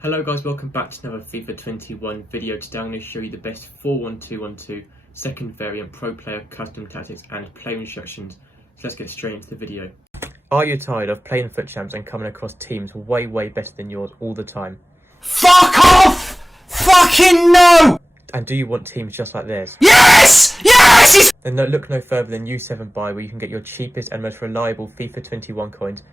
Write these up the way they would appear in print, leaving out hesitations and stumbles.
Hello guys, welcome back to another FIFA 21 video. Today I'm going to show you the best 4-1-2-1-2 second variant pro player custom tactics and player instructions. So let's get straight into the video. Are you tired of playing FUT champs and coming across teams way better than yours all the time? Fuck off! Fucking no! And do you want teams just like theirs? Yes! Yes! Then look no further than U7 Buy, where you can get your cheapest and most reliable FIFA 21 coins,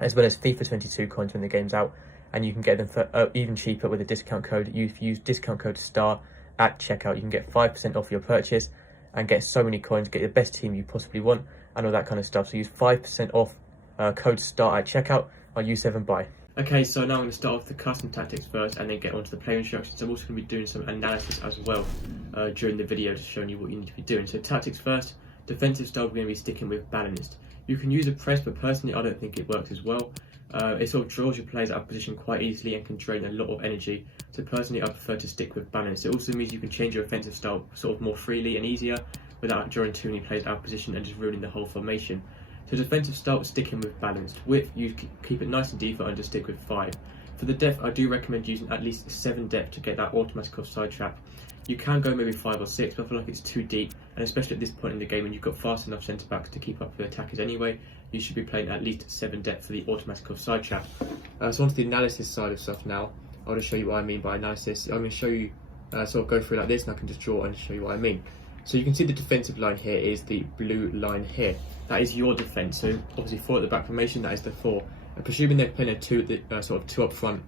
as well as FIFA 22 coins when the game's out. And you can get them for even cheaper with a discount code. If you use discount code STAR at checkout, you can get 5% off your purchase and get so many coins, get the best team you possibly want and all that kind of stuff. So use 5% off code STAR at checkout on U7 Buy. Okay, so now I'm going to start off the custom tactics first and then get onto the player instructions. I'm also going to be doing some analysis as well during the video, just showing you what you need to be doing. So tactics first, defensive style, we're going to be sticking with balanced. You can use a press, but personally I don't think it works as well. It sort of draws your players out of position quite easily and can drain a lot of energy. So personally I prefer to stick with balance. It also means you can change your offensive style sort of more freely and easier without drawing too many players out of position and just ruining the whole formation. So defensive style, sticking with balanced. Width, you keep it nice and default and just stick with 5. For the depth, I do recommend using at least 7 depth to get that automatic offside trap. You can go maybe 5 or 6, but I feel like it's too deep, and especially at this point in the game when you've got fast enough centre backs to keep up with attackers anyway, you should be playing at least 7 depth for the automatic offside trap. So onto the analysis side of stuff now. I'll just show you what I mean by analysis. I'm going to show you, sort of go through like this, and I can just draw and show you what I mean. So you can see the defensive line here is the blue line here. That is your defence. So obviously 4 at the back formation, that is the 4. And presuming they're playing a 2 sort of 2 up front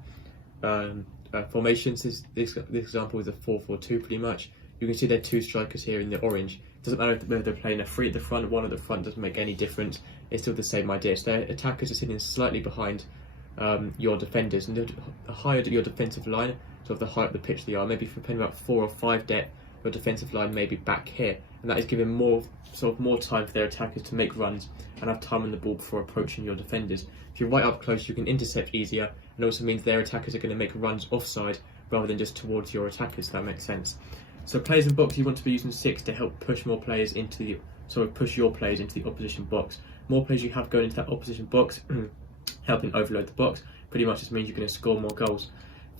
formations, this example is a 4-4-2 pretty much. You can see their 2 strikers here in the orange. Doesn't matter whether they're playing a 3 at the front or 1 at the front, doesn't make any difference. It's still the same idea. So their attackers are sitting slightly behind your defenders, and the higher your defensive line, sort of the higher up the pitch they are. Maybe if you're playing about 4 or 5 depth, your defensive line may be back here, and that is giving more time for their attackers to make runs and have time on the ball before approaching your defenders. If you're right up close, you can intercept easier, and also means their attackers are going to make runs offside rather than just towards your attackers, if that makes sense. So players in box, you want to be using 6 to help push more players into the push your players into the opposition box. More players you have going into that opposition box, helping overload the box, pretty much just means you're going to score more goals.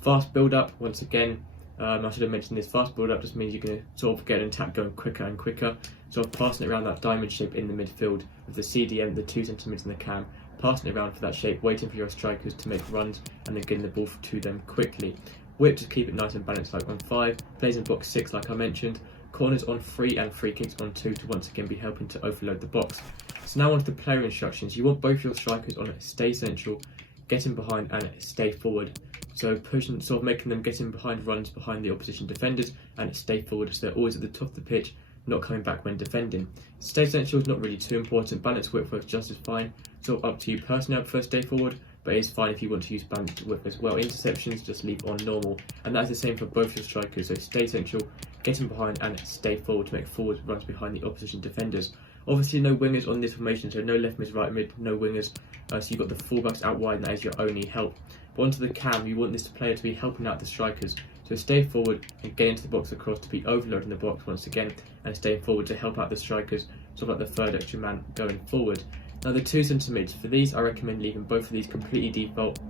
Fast build up, once again, I should have mentioned this, fast build up just means you're going to sort of get an attack going quicker and quicker, sort of passing it around that diamond shape in the midfield with the CDM, the 2 centimetres in the cam, passing it around for that shape, waiting for your strikers to make runs and then getting the ball to them quickly. Whip, just keep it nice and balanced like on 5, plays in box 6 like I mentioned, corners on 3 and free kicks on 2 to once again be helping to overload the box. So now on to the player instructions. You want both your strikers on stay central, get in behind and stay forward. So pushing, sort of making them get in behind runs behind the opposition defenders and stay forward, so they're always at the top of the pitch, not coming back when defending. Stay central is not really too important. Balanced width works just as fine. So up to you personally, I prefer stay forward, but it is fine if you want to use balanced width as well. Interceptions, just leave on normal, and that's the same for both your strikers. So stay central, get in behind and stay forward to make forward runs behind the opposition defenders. Obviously no wingers on this formation, so no left mid, right mid, no wingers. So you've got the fullbacks out wide, and that is your only help. But onto the cam, you want this player to be helping out the strikers. So stay forward and get into the box across to be overloading the box once again, and stay forward to help out the strikers, sort of like the third extra man going forward. Now the 2 centre mids, for these I recommend leaving both of these completely default.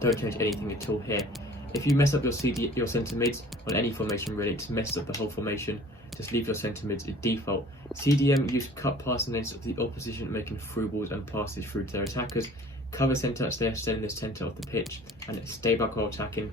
Don't change anything at all here. If you mess up your centre mids on any formation really, it just messes up the whole formation. Just leave your centre mids at default. CDM, use cut passing lanes of the opposition, making through balls and passes through to their attackers. Cover centre, stay in the centre of the pitch, and stay back while attacking,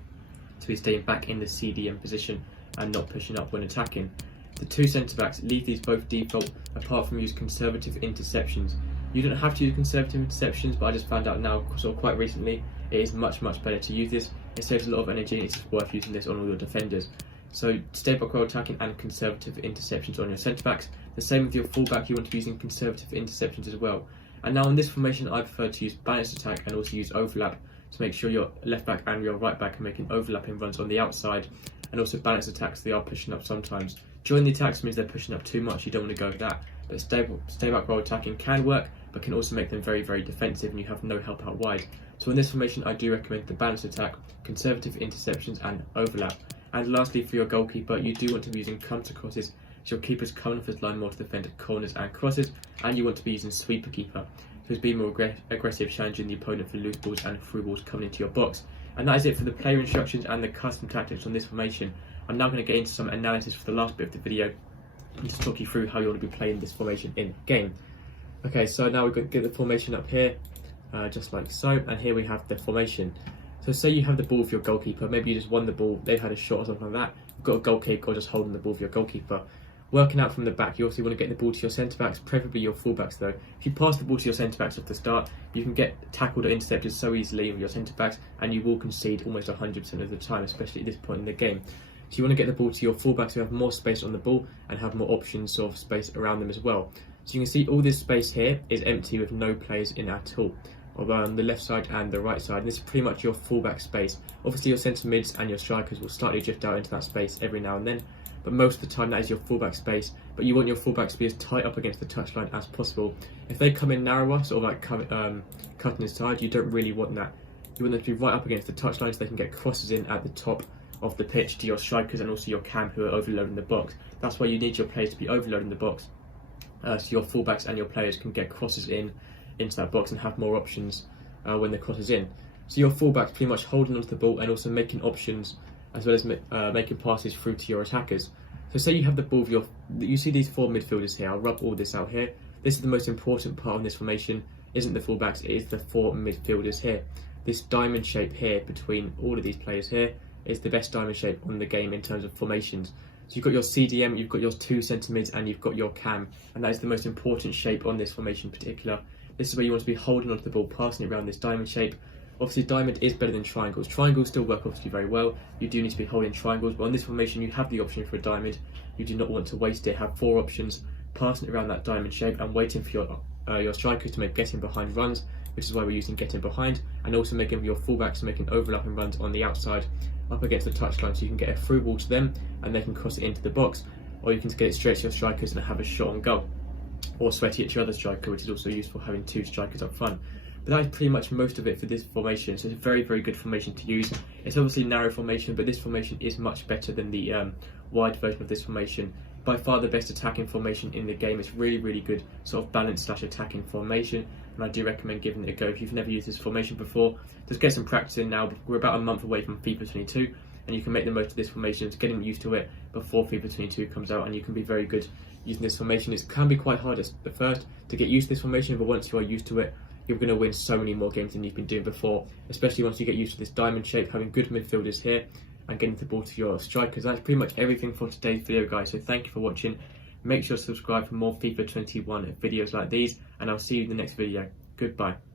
so he's staying back in the CDM position and not pushing up when attacking. The 2 centre backs, leave these both default, apart from use conservative interceptions. You don't have to use conservative interceptions, but I just found out now, sort of quite recently, it is much better to use this. It saves a lot of energy and it's just worth using this on all your defenders. So stay back while attacking and conservative interceptions on your centre backs. The same with your fullback, you want to be using conservative interceptions as well. And now in this formation I prefer to use balanced attack and also use overlap to make sure your left back and your right back are making overlapping runs on the outside, and also balanced attacks, they are pushing up sometimes. During the attacks means they're pushing up too much, you don't want to go with that. But stay back while attacking can work, but can also make them very defensive and you have no help out wide. So in this formation I do recommend the balanced attack, conservative interceptions and overlap. And lastly, for your goalkeeper, you do want to be using counter crosses, so your keeper's coming off his line more to defend corners and crosses, and you want to be using sweeper keeper, so he's being more aggressive, challenging the opponent for loose balls and through balls coming into your box. And that is it for the player instructions and the custom tactics on this formation. I'm now going to get into some analysis for the last bit of the video and just talk you through how you want to be playing this formation in game. Okay, so now we're going to get the formation up here, just like so, and here we have the formation. So say you have the ball with your goalkeeper, maybe you just won the ball, they've had a shot or something like that, you've got a goal kick or just holding the ball for your goalkeeper. Working out from the back, you also want to get the ball to your centre-backs, preferably your full-backs though. If you pass the ball to your centre-backs off the start, you can get tackled or intercepted so easily with your centre-backs, and you will concede almost 100% of the time, especially at this point in the game. So you want to get the ball to your full-backs who have more space on the ball and have more options of space around them as well. So you can see all this space here is empty with no players in at all, on the left side and the right side. And this is pretty much your full-back space. Obviously your centre mids and your strikers will slightly drift out into that space every now and then, but most of the time that is your fullback space. But you want your fullbacks to be as tight up against the touchline as possible. If they come in narrower, sort of like cutting inside, you don't really want that. You want them to be right up against the touchline so they can get crosses in at the top of the pitch to your strikers and also your cam who are overloading the box. That's why you need your players to be overloading the box, so your fullbacks and your players can get crosses into that box and have more options when the cross is in. So your fullbacks pretty much holding onto the ball and also making options, as well as making passes through to your attackers. So say you have the ball with you see these four midfielders here. I'll rub all this out here. This is the most important part of this formation, isn't the fullbacks, it is the four midfielders here. This diamond shape here between all of these players here is the best diamond shape on the game in terms of formations. So you've got your CDM, you've got your two centre mids, and you've got your cam, and that is the most important shape on this formation in particular. This is where you want to be holding onto the ball, passing it around this diamond shape. Obviously diamond is better than triangles. Triangles still work obviously very well. You do need to be holding triangles, but on this formation you have the option for a diamond. You do not want to waste it. Have four options, passing it around that diamond shape and waiting for your strikers to make getting behind runs, which is why we're using getting behind, and also making your fullbacks making overlapping runs on the outside up against the touchline so you can get a through ball to them and they can cross it into the box, or you can get it straight to your strikers and have a shot on goal, or sweaty at your other striker, which is also useful having two strikers up front. But that is pretty much most of it for this formation. So it's a very, very good formation to use. It's obviously a narrow formation, but this formation is much better than the wide version of this formation. By far the best attacking formation in the game. It's really, really good sort of balanced / attacking formation, and I do recommend giving it a go if you've never used this formation before. Just get some practice in now. We're about a month away from FIFA 22, and you can make the most of this formation, to getting used to it before FIFA 22 comes out, and you can be very good using this formation. It can be quite hard at first to get used to this formation, but once you are used to it, you're going to win so many more games than you've been doing before, especially once you get used to this diamond shape, having good midfielders here and getting the ball to your strikers. That's pretty much everything for today's video, guys, so thank you for watching. Make sure to subscribe for more FIFA 21 videos like these, and I'll see you in the next video. Goodbye.